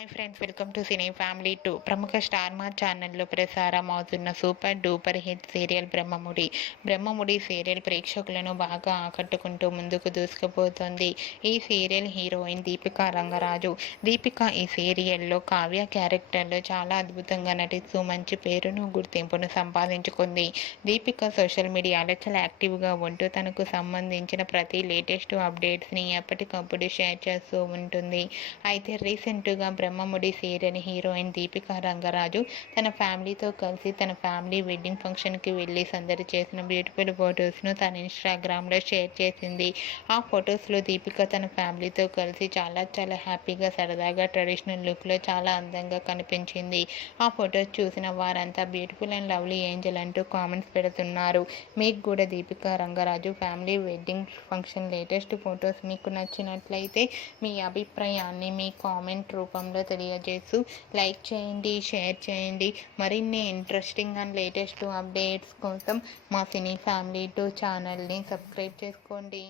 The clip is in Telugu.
Hi friends, welcome to cine family 2. ప్రముఖ స్టార్ మా ఛానల్లో ప్రసారం అవుతున్న super duper hit serial Brahmamudi serial ప్రేక్షకులను బాగా ఆకట్టుకుంటూ ముందుకు దూసుకుపోతుంది. ఈ సీరియల్ హీరోయిన్ దీపికా రంగరాజు. దీపిక ఈ సీరియల్లో కావ్య క్యారెక్టర్లో చాలా అద్భుతంగా నటిస్తూ మంచి పేరును గుర్తింపును సంపాదించుకుంది. దీపిక సోషల్ మీడియాలో చాలా యాక్టివ్గా ఉంటూ తనకు సంబంధించిన ప్రతి లేటెస్ట్ అప్డేట్స్ని ఎప్పటికప్పుడు షేర్ చేస్తూ ఉంటుంది. అయితే రీసెంట్గా బ్రహ్మముడి సీరియల్ హీరోయిన్ దీపికా రంగరాజు తన ఫ్యామిలీతో కలిసి తన ఫ్యామిలీ వెడ్డింగ్ ఫంక్షన్కి వెళ్ళి సందడి చేసిన బ్యూటిఫుల్ ఫొటోస్ను తన ఇన్స్టాగ్రామ్లో షేర్ చేసింది. ఆ ఫొటోస్లో దీపిక తన ఫ్యామిలీతో కలిసి చాలా హ్యాపీగా సరదాగా ట్రెడిషనల్ లుక్లో చాలా అందంగా కనిపించింది. ఆ ఫొటోస్ చూసిన వారంతా బ్యూటిఫుల్ అండ్ లవ్లీ ఏంజల్ అంటూ కామెంట్స్ పెడుతున్నారు. మీకు కూడా Deepika Rangaraju family wedding function latest photos మీకు నచ్చినట్లయితే మీ అభిప్రాయాన్ని మీ కామెంట్ రూపంలో తెలియజేస్తూ లైక్ చేయండి, షేర్ చేయండి. మరిన్ని ఇంట్రెస్టింగ్ అండ్ లేటెస్ట్ అప్డేట్స్ కోసం మా సినీ ఫ్యామిలీ 2 ఛానల్ని సబ్స్క్రైబ్ చేసుకోండి.